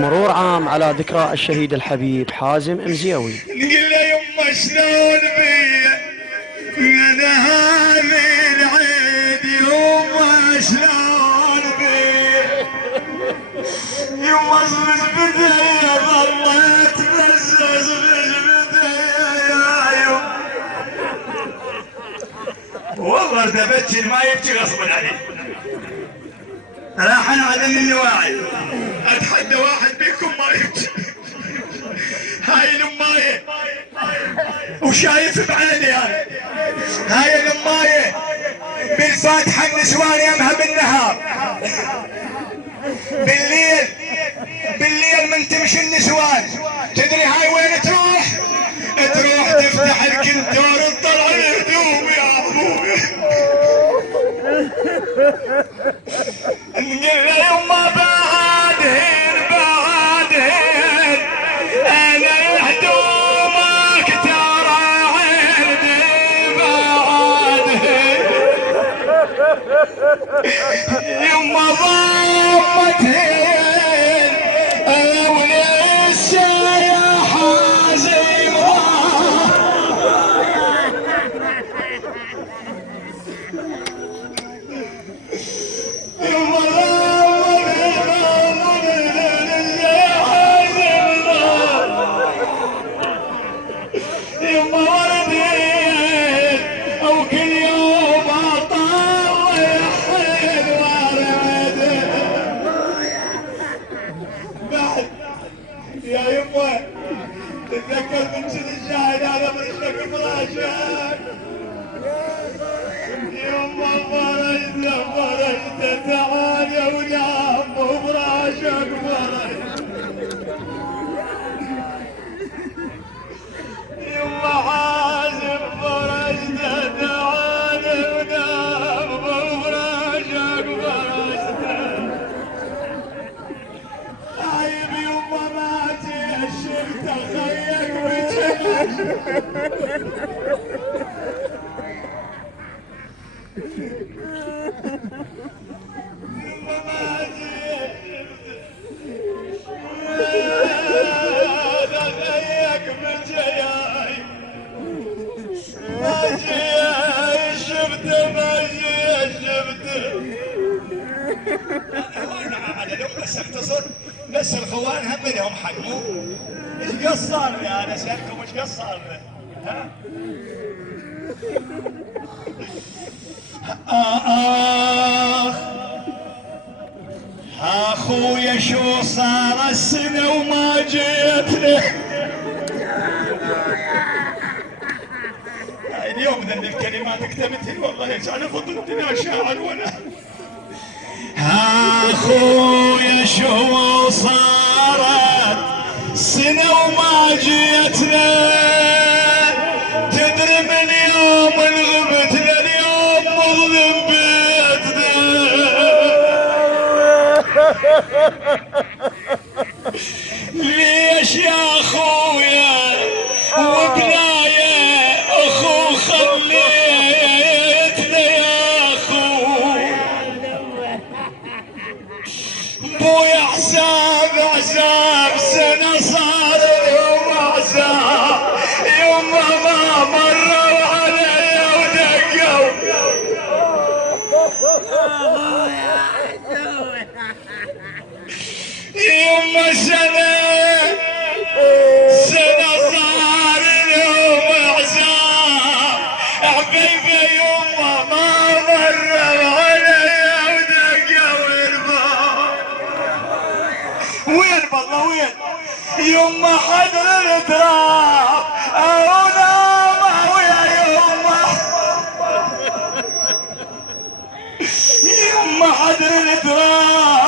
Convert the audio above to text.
مرور عام على ذكرى الشهيد الحبيب حازم مزيوي. نقول له يما شلون بي من هذه العيد يما شلون بي يما زبدها ظلت بزز بزبدها يا يما والله ارتبتي ما يبكي غصبا علي راح انا على مني واعي اتحدى واحد بيكم ما يبكي هاي الامايه وشايف بعيني انا هاي الامايه بالفاتحه النسوان يمها بالنهار بالليل من تمشي النسوان تدري هاي وين تروح تفتح الكنتور تطلع الهدوم يا ابوي نقول له يما بعدهن انا هدومك ترى عندي بعدهن يما ضمتهن انا ولسه يا حازم تتذكر من شد الشاهد هذا من اشتكي فراشك يما فرجت تعال يا ونام وفراشك فرج يما حازم فرجت تعال ونام وفراشك فرجت طيب يما ما تيشرت خيك بجناش يما ما تيشرت خيك بجياي ما شفته على لو بس اختصر بس الخوان هم لهم حق مو ايش قصر لي انا اسالكم ايش قصر لي ها اخويا شو صار السنه وما جيت له اليوم ذن الكلمات كتبتها والله يجعل فضلتنا شاعر ولا اخويا شو صارت سنه وما جيتنا تدري من يوم غبت لليوم مظلم بيتنا ليش يا اخويا وبلايه اخو خليتنا يا اخو بويا عذاب سنة صار اليوم عذاب يما ما مروا علي ودقوا يما سنة صار اليوم عذاب حبيبي يما ما مروا علي ودقوا وين بالله وين يما حدر التراب او نام ويا يما حدر التراب